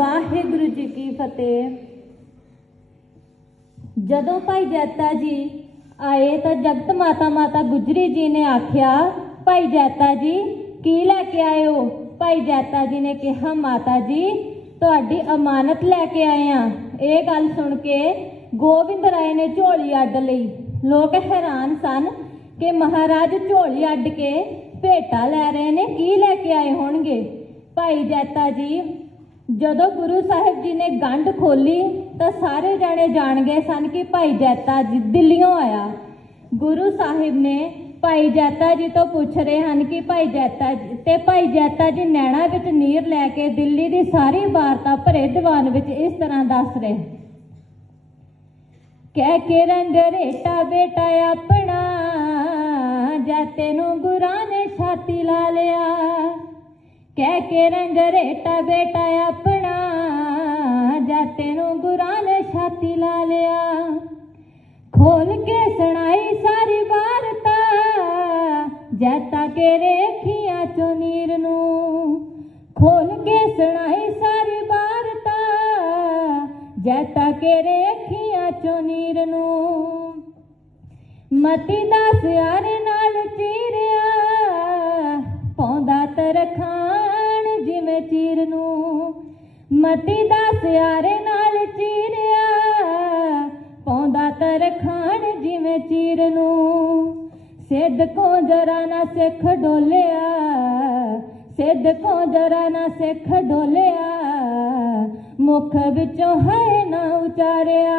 ਵਾਹਿਗੁਰੂ ਜੀ ਕੀ ਫਤਿਹ। ਜਦੋਂ ਭਾਈ ਜੈਤਾ ਜੀ ਆਏ ਤਾਂ ਜਗਤ ਮਾਤਾ ਮਾਤਾ ਗੁਜਰੀ ਜੀ ਨੇ ਆਖਿਆ, ਭਾਈ ਜੈਤਾ ਜੀ, ਕੀ ਲੈ ਕੇ ਆਏ ਹੋ? ਭਾਈ ਜੈਤਾ ਜੀ ਨੇ ਕਿਹਾ, ਮਾਤਾ ਜੀ, ਤੁਹਾਡੀ ਅਮਾਨਤ ਲੈ ਕੇ ਆਏ ਆ ਇਹ ਗੱਲ ਸੁਣ ਕੇ ਗੋਬਿੰਦ ਰਾਏ ਨੇ ਝੋਲੀ ਅੱਡ ਲਈ। ਲੋਕ ਹੈਰਾਨ ਸਨ ਕਿ ਮਹਾਰਾਜ ਝੋਲੀ ਅੱਡ ਕੇ ਭੇਟਾ ਲੈ ਰਹੇ ਨੇ, ਕੀ ਲੈ ਕੇ ਆਏ ਹੋਣਗੇ? ਭਾਈ ਜੈਤਾ ਜੀ ਜਦੋਂ ਗੁਰੂ ਸਾਹਿਬ ਜੀ ਨੇ ਗੰਢ ਖੋਲੀ ਤਾਂ ਸਾਰੇ ਜਾਣੇ ਜਾਣ ਗਏ ਸਨ ਕਿ ਭਾਈ ਜੈਤਾ ਜੀ ਦਿੱਲੀੋਂ ਆਇਆ। ਗੁਰੂ ਸਾਹਿਬ ਨੇ ਭਾਈ ਜੈਤਾ ਜੀ ਤੋਂ ਪੁੱਛ ਰਹੇ ਹਨ ਕਿ ਭਾਈ ਜੈਤਾ ਜੀ ਤੇ ਭਾਈ ਜੈਤਾ ਜੀ ਨੈਣਾ ਵਿੱਚ ਨੀਰ ਲੈ ਕੇ ਦਿੱਲੀ ਦੀ ਸਾਰੀ ਵਾਰਤਾ ਭਰੇ ਦੀਵਾਨ ਵਿੱਚ ਇਸ ਤਰ੍ਹਾਂ ਦੱਸ ਰਹੇ। ਕਹਿ ਕੇ ਰੰਗ ਰੇਟਾ ਬੇਟਾ ਆਪਣਾ ਜੈਤੇ ਨੂੰ ਗੁਰਾਂ ਨੇ ਛਾਤੀ ਲਾ ਲਿਆ। ਕਹਿ ਕੇ ਰੰਗ ਰੇਟਾ ਬੇਟਾ ਆਪਣਾ ਜਾਤੇ ਨੂੰ ਗੁਰਾਂ ਨੇ ਛਾਤੀ ਲਾ ਲਿਆ। ਖੋਲ ਕੇ ਸੁਣਾਈ ਸਾਰੀ ਵਾਰਤਾ ਜੈਤਾ ਕੇ ਰੇਖੀਆਂ ਚੋਂ ਨੀਰ ਨੂੰ। ਖੋਲ ਕੇ ਸੁਣਾਈ ਸਾਰੀ ਵਾਰਤਾ ਜੈਤਾ ਕੇ ਰੇਖੀਆਂ ਚੋਂ ਨੀਰ ਨੂੰ। ਮਤੀ ਦਾ ਸਿਆਰੇ ਨਾਲ ਮਤੀ ਦਾ ਸਿਆਰੇ ਨਾਲ ਚੀਰਿਆ ਪੌਂਦਾ ਤਰਖਾਣ ਜਿਵੇਂ ਚੀਰ ਨੂੰ। ਸਿੱਧ ਕੋ ਜਰਾ ਨਾ ਸਿੱਖ ਡੋਲਿਆ, ਸਿੱਧ ਕੋ ਜਰਾ ਨਾ ਸਿੱਖ ਡੋਲਿਆ, ਮੁਖ ਵਿੱਚੋਂ ਹੈ ਨਾ ਉਚਾਰਿਆ।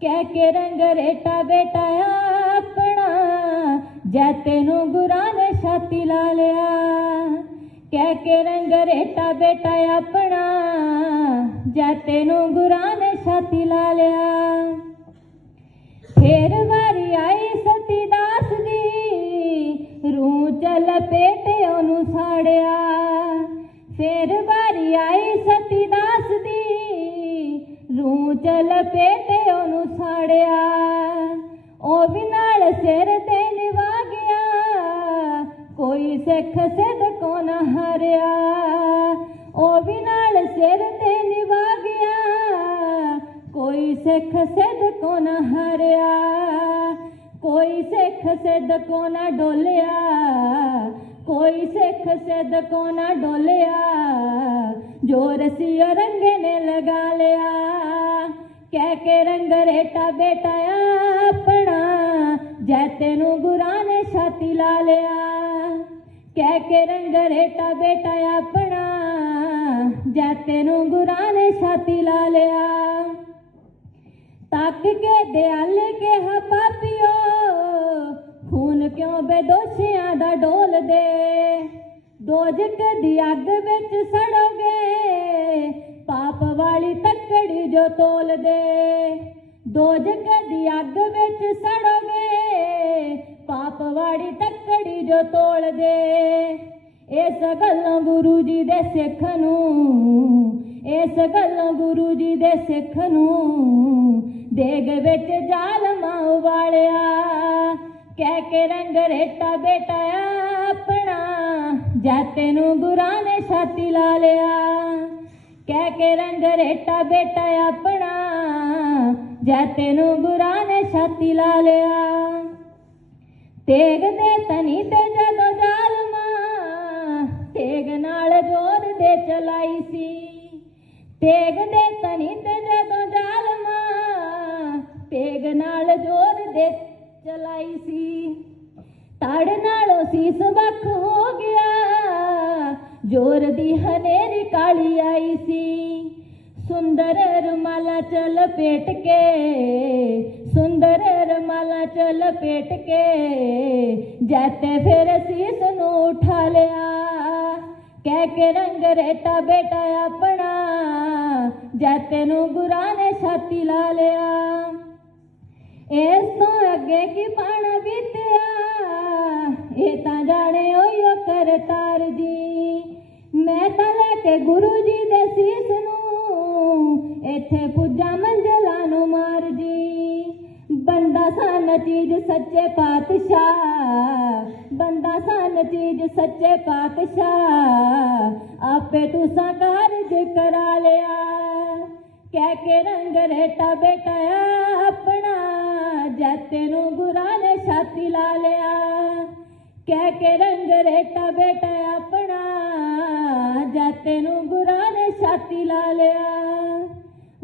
ਕਹਿ ਕੇ ਰੰਗ ਰੇਟਾ ਬੇਟਾ ਆਪਣਾ ਜੈਤੇ ਨੂੰ ਗੁਰਾਂ ਨੇ ਛਾਤੀ ਲਾ ਲਿਆ। ਕਹਿ ਕੇ ਰੰਗ ਰੇਟਾ ਬੇਟਾ ਆਪਣਾ ਜੈਤੇ ਨੂੰ ਗੁਰਾਂ ਨੇ ਛਾਤੀ ਲਾ ਲਿਆ। ਫੇਰ ਵਾਰੀ ਆਈ ਸਤੀ ਦਾਸ ਦੀ ਰੂ ਚਲ ਪੇਟੇ ਉਹਨੂੰ ਸਾੜਿਆ। ਫੇਰ ਵਾਰੀ ਆਈ ਸਤੀ ਦਾਸ ਦੀ ਰੂ ਚਲ ਪੇਟੇ ਉਹਨੂੰ ਸਾੜਿਆ। ਉਹ ਵੀ ਨਾਲ ਸਿਰ ਤੇ ਨਿਵਾ ਗਿਆ, ਕੋਈ ਸਿੱਖ ਸਿੱਧ ਸਿੱਖ ਸਿੱਧ ਕੋ ਨਾ ਹਰਿਆ? ਕੋਈ ਸਿੱਖ ਸਿੱਧ ਕੋ ਨਾ ਡੋਲਿਆ? ਕੋਈ ਸਿੱਖ ਸਿੱਧ ਕੋ ਨਾ ਡੋਲਿਆ? ਜੋ ਰਸੀ ਰੰਗੇ ਨੇ ਲਗਾ ਲਿਆ। ਕਹਿ ਕੇ ਰੰਗ ਰੇਟਾ ਬੇਟਾ ਆਪਣਾ ਜੈਤੇ ਨੂੰ ਗੁਰਾਂ ਨੇ ਛਾਤੀ ਲਾ ਲਿਆ। ਕਹਿ ਕੇ ਰੰਗ ਰੇਟਾ ਬੇਟਾ ਆਪਣਾ ਜੈਤੇ ਨੂੰ ਗੁਰਾਂ ਨੇ ਛਾਤੀ ਲਾ ਲਿਆ। ਤੱਕ ਕੇ ਦਿਆਲ ਕੇ ਹਾ ਪਾਪਿਓ, ਖੂਨ ਕਿਉਂ ਬੇਦੋਸ਼ਿਆਂ ਦਾ ਡੋਲਦੇ ਦੋਜਕ ਦੀ ਅੱਗ ਵਿੱਚ ਸੜੋਗੇ, ਪਾਪ ਵਾਲੀ ਤੱਕੜੀ ਜੋ ਤੋਲਦੇ ਦੋਜਕ ਦੀ ਅੱਗ ਵਿੱਚ ਸੜੋਗੇ, ਪਾਪ ਵਾਲੀ ਤੱਕੜੀ ਜੋ ਤੋਲਦੇ ਇਸ ਗੱਲੋਂ ਗੁਰੂ ਜੀ ਦੇ ਸਿੱਖ ਨੂੰ ਇਸ ਗੱਲੋਂ ਗੁਰੂ ਜੀ ਦੇ ਸਿੱਖ ਨੂੰ ਦੇਗ ਵਿੱਚ ਜਾਲਮਾਂ ਉਵਾਲਿਆ ਕਹਿ ਕੇ ਰੰਗ ਰੇਟਾ ਬੇਟਾ ਆਪਣਾ ਜਾਤੇ ਨੂੰ ਗੁਰਾਂ ਨੇ ਛਾਤੀ ਲਾ ਲਿਆ। ਕਹਿ ਕੇ ਰੰਗ ਰੇਟਾ ਬੇਟਾ ਆਪਣਾ ਜਾਤੇ ਨੂੰ ਗੁਰਾਂ ਨੇ ਛਾਤੀ ਲਾ ਲਿਆ। ਤੇਗ ਦੇ ਤਨੀ ਤੇ ਜਦੋਂ ਜਾਲਮਾ ਤੇਗ ਨਾਲ ਜੋਰ ਦੇ ਚਲਾਈ ਸੀ। ਤੇਗ ਦੇ ਤਨੀ ਤੇ ਜਦੋਂ ਜਾਲਮਾ ਤੇਗ ਨਾਲ ਜੋਰ ਦੇ ਚਲਾਈ ਸੀ। ਤੜ ਨਾਲੋਂ ਸੀਸ ਵੱਖ ਹੋ ਗਿਆ, ਜੋਰ ਦੀ ਹਨੇਰੀ ਕਾਲੀ ਆਈ ਸੀ। ਸੁੰਦਰ ਰੁਮਾਲਾ ਚਲ ਪੇਟ ਕੇ, ਸੁੰਦਰ ਰੁਮਾਲਾ ਚਲ ਪੇਟ ਕੇ, ਜੈਤੇ ਫਿਰ ਸੀਸ ਨੂੰ ਉਠਾ ਲਿਆ। ਕਹਿ ਕੇ ਰੰਗ ਰੇਟਾ ਬੇਟਾ ਆਪਣਾ ਜੈਤੇ ਨੂੰ ਗੁਰਾਂ ਨੇ ਛਾਤੀ ਲਾ ਲਿਆ। ਇਸ ਤੋਂ ਅੱਗੇ ਕੀ ਪਾਣਾ ਬੀਤਿਆ, ਇਹ ਤਾਂ ਜਾਣੇ ਓਯੋ ਕਰਤਾਰ ਜੀ। ਮੈਂ ਤਾਂ ਲੈ ਕੇ ਗੁਰੂ ਜੀ ਦੇ ਸੀਸ ਨੂੰ, ਇੱਥੇ ਪੁੱਜਾ ਮੰਜ਼ਲਾਂ ਨੂੰ ਮਾਰ ਜੀ। ਬੰਦਾ ਸਨ ਚੀਜ਼ ਸੱਚੇ ਪਾਤਸ਼ਾਹ। ਬੰਦਾ ਸਨ ਚੀਜ਼ ਸੱਚੇ ਪਾਤਸ਼ਾਹ। ਆਪੇ ਤੂੰ ਕਾਰਜ ਕਰਾ ਲਿਆ। ਕਹਿ ਕੇ ਰੰਗ ਰੇਟਾ ਬੇਟਾ ਆਪਣਾ ਜੱਤੇ ਨੂੰ ਗੁਰਾਂ ਨੇ ਛਾਤੀ ਲਾ ਲਿਆ। ਕਹਿ ਕੇ ਰੰਗ ਰੇਟਾ ਬੇਟਾ ਆਪਣਾ ਜੱਤੇ ਨੂੰ ਗੁਰਾਂ ਨੇ ਛਾਤੀ ਲਾ ਲਿਆ।